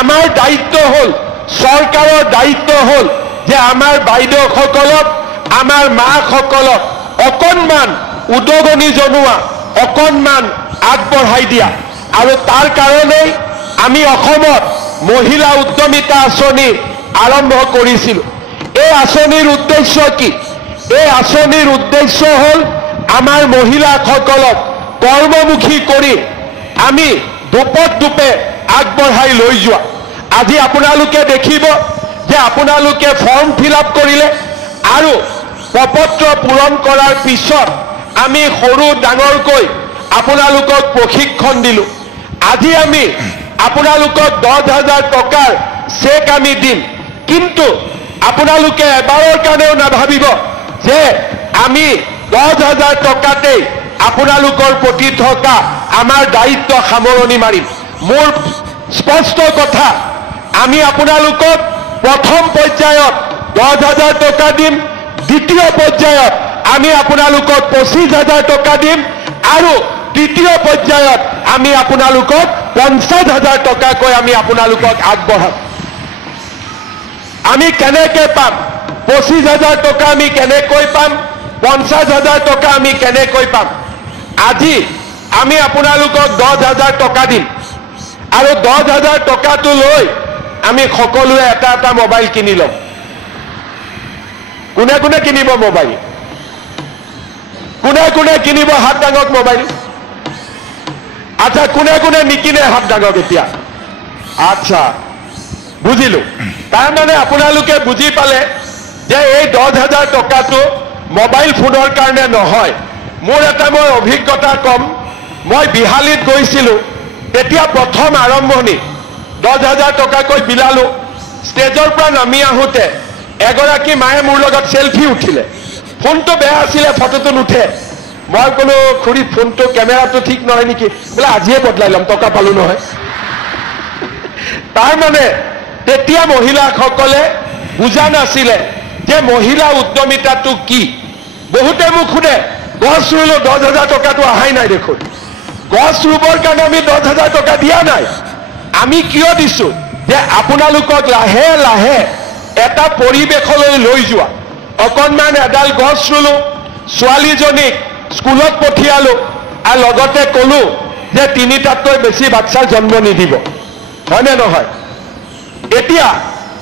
আমাৰ দায়িত্ব হল চৰকাৰৰ দায়িত্ব হল যে আমাৰ বাইদেউসকলক আমাৰ মাসকলক অকণমান উদগনি জনোৱা অকণমান আগবঢ়াই দিয়া আৰু তাৰ কাৰণেই আমি অসমত মহিলা উদ্যমিতা আঁচনি আৰম্ভ কৰিছিলোঁ এই আঁচনিৰ উদ্দেশ্য কি এই আঁচনিৰ উদ্দেশ্য হল আমাৰ মহিলাসকলক কৰ্মমুখী কৰি আমি দুপে আগবঢ়াই লৈ যোৱা আজি আপোনালোকে দেখিব যে আপোনালোকে ফৰ্ম ফিল আপ কৰিলে আৰু প্ৰপত্ৰ পূৰণ কৰাৰ পিছত আমি সৰু ডাঙৰকৈ আপোনালোকক প্ৰশিক্ষণ দিলোঁ আজি আমি আপোনালোকক 10,000 টকাৰ চেক আমি দিম কিন্তু আপোনালোকে এবাৰৰ কাৰণেও নাভাবিব যে আমি 10,000 টকাতেই আপোনালোকৰ প্ৰতি থকা আমাৰ দায়িত্ব সামৰণি মাৰিম মোৰ স্পষ্ট কথা আমি আপোনালোকক প্ৰথম পৰ্যায়ত 10,000 টকা দিম দ্বিতীয় পৰ্যায়ত আমি আপোনালোকক 25,000 টকা দিম আৰু তৃতীয় পৰ্যায়ত আমি আপোনালোকক 50,000 টকাকৈ আমি আপোনালোকক আগবঢ়াম আমি কেনেকৈ পাম 25,000 টকা আমি কেনেকৈ পাম 50,000 টকা আমি কেনেকৈ পাম আজি আমি আপোনালোকক 10,000 টকা দিম আৰু 10,000 টকাটো লৈ আমি সকলোৱে এটা মোবাইল কিনি লম কোনে কোনে কিনিব মোবাইল কোনে কিনিব হাত ডাঙক মোবাইল আচ্ছা কোনে নিকিনে হাত ডাঙক এতিয়া আচ্ছা বুজিলো তাৰমানে আপোনালোকে বুজি পালে যে এই 10,000 টকাটো মোবাইল ফোনৰ কাৰণে নহয় মোৰ এটা মই অভিজ্ঞতা কম মই বিহালীত গৈছিলোঁ তেতিয়া প্ৰথম আৰম্ভণি 10,000 টকাকৈ বিলালো ষ্টেজৰ পৰা নামি আহোঁতে এগৰাকী মায়ে মোৰ লগত সেলফি উঠিলে ফোনটো বেয়া আছিলে ফটোটো নুঠে মই ক'লো খুৰী ফোনটো কেমেৰাটো ঠিক নহয় নেকি বোলে আজিয়ে বদলাই ল'ম টকা পালো নহয় তাৰমানে তেতিয়া মহিলাসকলে বুজা নাছিলে যে মহিলা উদ্যমিতাটো কি বহুতে মোক সোধে গছ ৰুলো 10,000 টকাটো অহাই নাই দেখোন গছ ৰুবৰ কাৰণে আমি 10,000 টকা দিয়া নাই আমি কিয় দিছো যে আপোনালোকক লাহে লাহে এটা পৰিৱেশলৈ লৈ যোৱা অকণমান এডাল গছ ৰুলো ছোৱালীজনীক স্কুলত পঠিয়ালো আৰু লগতে ক'লো যে 3টাতকৈ বেছি বাচ্চা জন্ম নিদিব হয়নে নহয় এতিয়া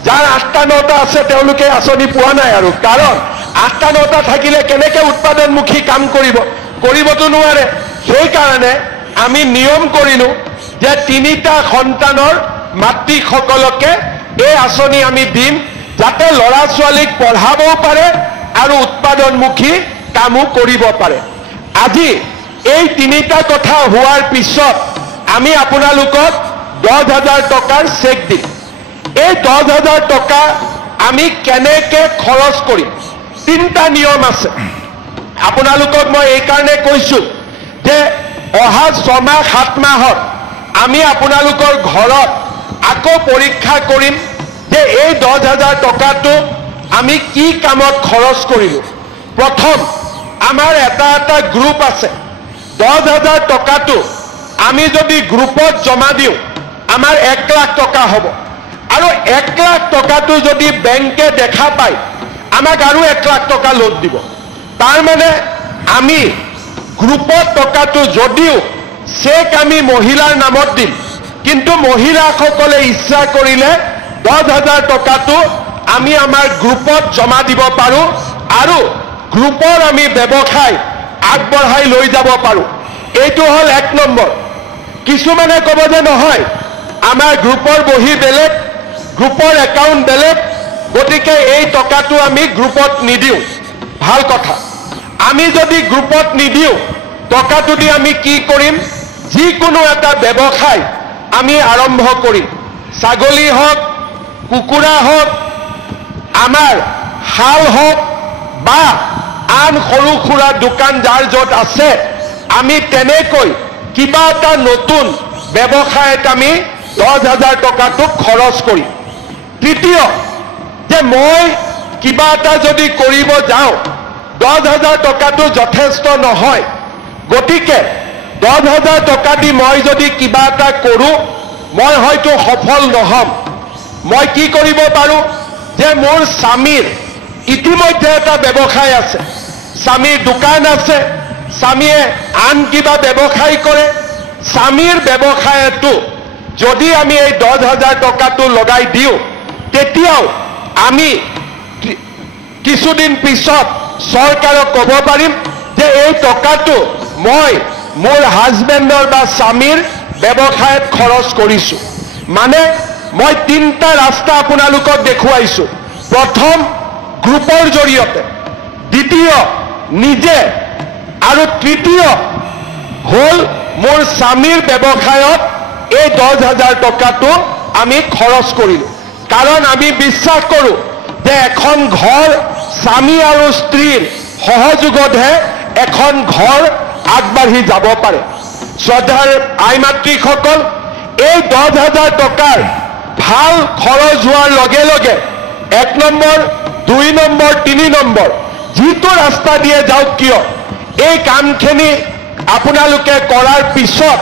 যাৰ 8টা 9টা আছে তেওঁলোকে আঁচনি পোৱা নাই আৰু কাৰণ 8টা 9টা থাকিলে কেনেকৈ উৎপাদনমুখী কাম কৰিবতো নোৱাৰে সেইকাৰণে আমি নিয়ম কৰিলোঁ যে 3টা সন্তানৰ মাতৃসকলকে এই আঁচনি আমি দিম যাতে ল'ৰা ছোৱালীক পঢ়াবও পাৰে আৰু উৎপাদনমুখী কামো কৰিব পাৰে আজি এই 3টা কথা হোৱাৰ পিছত আমি আপোনালোকক 10,000 টকাৰ চেক দিম এই 10,000 টকা আমি কেনেকৈ খৰচ কৰিম 3টা নিয়ম আছে আপোনালোকক মই এই কাৰণে কৈছোঁ যে অহা 6 মাহ 7 মাহত আমি আপোনালোকৰ ঘৰত আকৌ পৰীক্ষা কৰিম যে এই 10,000 টকাটো আমি কি কামত খৰচ কৰিলোঁ প্ৰথম আমাৰ এটা গ্ৰুপ আছে 10,000 টকাটো আমি যদি গ্ৰুপত জমা দিওঁ আমাৰ 1 লাখ টকা হ'ব আৰু 1 লাখ টকাটো যদি বেংকে দেখা পায় আমাক আৰু 1 লাখ টকা লোন দিব তাৰমানে আমি গ্ৰুপত টকাটো যদিও চেক আমি মহিলাৰ নামত দিম কিন্তু মহিলাসকলে ইচ্ছা কৰিলে 10,000 টকাটো আমি আমাৰ গ্ৰুপত জমা দিব পাৰোঁ আৰু গ্ৰুপৰ আমি ব্যৱসায় আগবঢ়াই লৈ যাব পাৰোঁ এইটো হ'ল 1 নম্বৰ কিছুমানে ক'ব যে নহয় আমাৰ গ্ৰুপৰ বহি বেলেগ গ্ৰুপৰ একাউণ্ট বেলেগ গতিকে এই টকাটো আমি গ্ৰুপত নিদিওঁ ভাল কথা আমি যদি গ্ৰুপত নিদিওঁ টকাটো দি আমি কি কৰিম যিকোনো এটা ব্যৱসায় আমি আৰম্ভ কৰিম ছাগলী হওক কুকুৰা হওক আমাৰ হাল হওক বা আন সৰু সুৰা দোকান যাৰ য'ত আছে আমি তেনেকৈ কিবা এটা নতুন ব্যৱসায়ত আমি 10,000 টকাটো খৰচ কৰিম তৃতীয় যে মই কিবা এটা যদি কৰিব যাওঁ 10,000 টকাটো যথেষ্ট নহয় গতিকে 10,000 টকা দি মই যদি কিবা এটা কৰোঁ মই হয়তো সফল নহম মই কি কৰিব পাৰোঁ যে মোৰ স্বামীৰ ইতিমধ্যে এটা ব্যৱসায় আছে স্বামীৰ দোকান আছে স্বামীয়ে আন কিবা ব্যৱসায় কৰে স্বামীৰ ব্যৱসায়টো যদি আমি এই 10,000 টকাটো লগাই দিওঁ তেতিয়াও আমি কিছুদিন পিছত চৰকাৰক ক'ব পাৰিম যে এই টকাটো মই মোৰ হাজবেণ্ডৰ বা স্বামীৰ ব্যৱসায়ত খৰচ কৰিছোঁ মানে মই তিনিটা ৰাস্তা আপোনালোকক দেখুৱাইছোঁ প্ৰথম গ্ৰুপৰ জৰিয়তে দ্বিতীয় নিজে আৰু তৃতীয় হ'ল মোৰ স্বামীৰ ব্যৱসায়ত এই 10,000 টকাটো আমি খৰচ কৰিলোঁ কাৰণ আমি বিশ্বাস কৰোঁ যে এখন ঘৰ স্বামী আৰু স্ত্ৰীৰ সহযোগতহে এখন ঘৰ আগবাঢ়ি যাব পাৰে শ্ৰদ্ধাৰ আই মাতৃসকল এই 10,000 টকাৰ ভাল খৰচ হোৱাৰ লগে লগে 1 নম্বৰ 2 নম্বৰ 3 নম্বৰ যিটো ৰাস্তা দিয়ে যাওক কিয় এই কামখিনি আপোনালোকে কৰাৰ পিছত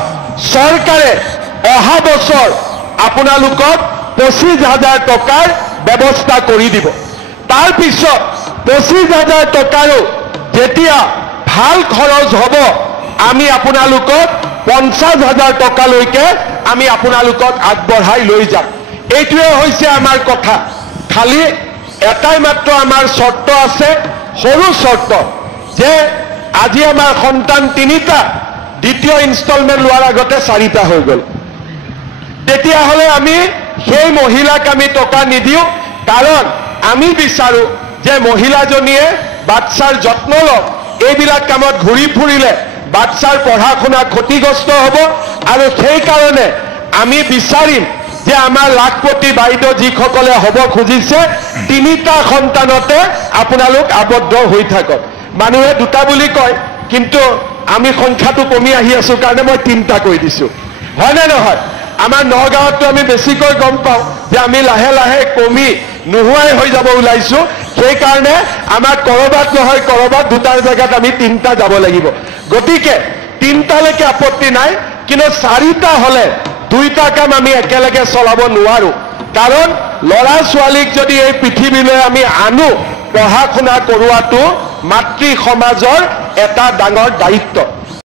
চৰকাৰে অহা বছৰ আপোনালোকক 25,000 টকাৰ ব্যৱস্থা কৰি দিব তাৰ পিছত 25,000 টকাৰো যেতিয়া ভাল খৰচ হ'ব আমি আপোনালোকক 50,000 টকালৈকে আমি আপোনালোকক আগবঢ়াই লৈ যাম এইটোৱে হৈছে আমাৰ কথা খালি এটাই মাত্ৰ আমাৰ চৰ্ত আছে সৰু চৰ্ত যে আজি আমাৰ সন্তান 3টা দ্বিতীয় ইনষ্টলমেণ্ট লোৱাৰ আগতে 4টা হৈ গ'ল তেতিয়াহ'লে আমি সেই মহিলাক আমি টকা নিদিওঁ কাৰণ আমি বিচাৰোঁ যে মহিলাজনীয়ে বাচ্চাৰ যত্ন লওক এইবিলাক কামত ঘূৰি ফুৰিলে বাচ্চাৰ পঢ়া শুনা ক্ষতিগ্ৰস্ত হ'ব আৰু সেইকাৰণে আমি বিচাৰিম যে আমাৰ লাখপতি বাইদেউ যিসকলে হ'ব খুজিছে 3টা সন্তানতে আপোনালোক আবদ্ধ হৈ থাকক মানুহে 2টা বুলি কয় কিন্তু আমি সংখ্যাটো কমি আহি আছোঁ কাৰণে মই 3টা কৈ দিছোঁ হয়নে নহয় আমাৰ নগাঁৱতো আমি বেছিকৈ গম পাওঁ যে আমি লাহে লাহে কমি নোহোৱাই হৈ যাব ওলাইছোঁ সেইকাৰণে আমাৰ কৰবাত নহয় কৰবাত 2টাৰ জেগাত আমি 3টা যাব লাগিব গতিকে 3টালৈকে আপত্তি নাই কিন্তু 4টা হ'লে 2টা কাম আমি একেলগে চলাব নোৱাৰোঁ কাৰণ ল'ৰা ছোৱালীক যদি এই পৃথিৱীলৈ আমি আনো পঢ়া শুনা কৰোৱাটো মাতৃ সমাজৰ এটা ডাঙৰ দায়িত্ব